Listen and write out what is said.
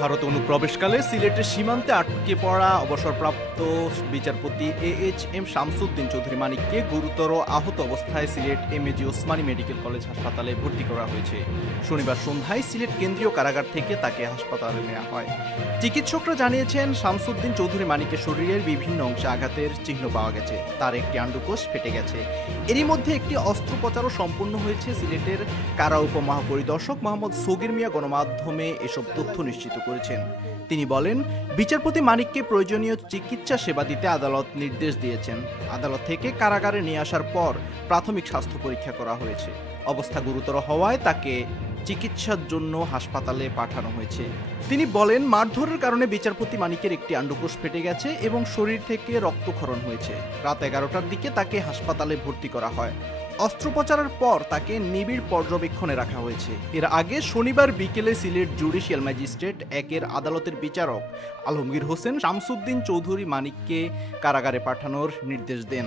ভারতে অনুপ্রবেশকালে সিলেটের সীমান্তে আটকে পড়া অবসরপ্রাপ্ত বিচারপতি AHM শামসুদ্দিন চৌধুরী মানিককে গুরুতর আহত অবস্থায় Sylhet MAG Osmani medical college হাসপাতালে ভর্তি করা হয়েছে। শনিবার সন্ধ্যায় সিলেট কেন্দ্রীয় কারাগার থেকে তাকে হাসপাতালে নেওয়া হয়। চিকিৎসকরা জানিয়েছেন, শামসুদ্দিন চৌধুরী মানিকের শরীরের বিভিন্ন অংশে আঘাতের চিহ্ন পাওয়া গেছে। তার একটি আন্ডকোষ ফেটে গেছে। এরই মধ্যে একটি অস্ত্রোপচারও সম্পন্ন হয়েছে। সিলেটের কারা উপমহাপরিদর্শক মোহাম্মদ সগির মিয়া গণমাধ্যমে এসব তথ্য নিশ্চিত করেছেন। তিনি বলেন, বিচারপতি মানিককে প্রয়োজনীয় চিকিৎসা সেবা দিতে আদালত নির্দেশ দিয়েছেন। আদালত থেকে কারাগারে নিয়ে আসার পর প্রাথমিক স্বাস্থ্য পরীক্ষা করা হয়েছে। অবস্থা গুরুতর হওয়ায় তাকে চিকিৎসার জন্য হাসপাতালে পাঠানো হয়েছে। তিনি বলেন, মারধরের কারণে বিচারপতি মানিকের একটি আন্ডকোষ ফেটে গেছে এবং শরীর থেকে রক্তক্ষরণ হয়েছে। রাত 11টার দিকে তাকে হাসপাতালে ভর্তি করা হয়। অস্ত্রোপচারের পর তাকে নিবিড় পর্যবেক্ষণে রাখা হয়েছে। এর আগে শনিবার বিকেলে সিলেট জুডিশিয়াল ম্যাজিস্ট্রেট 1-এর আদালতের বিচারক আলমগীর হোসেন শামসুদ্দিন চৌধুরী মানিককে কারাগারে পাঠানোর নির্দেশ দেন।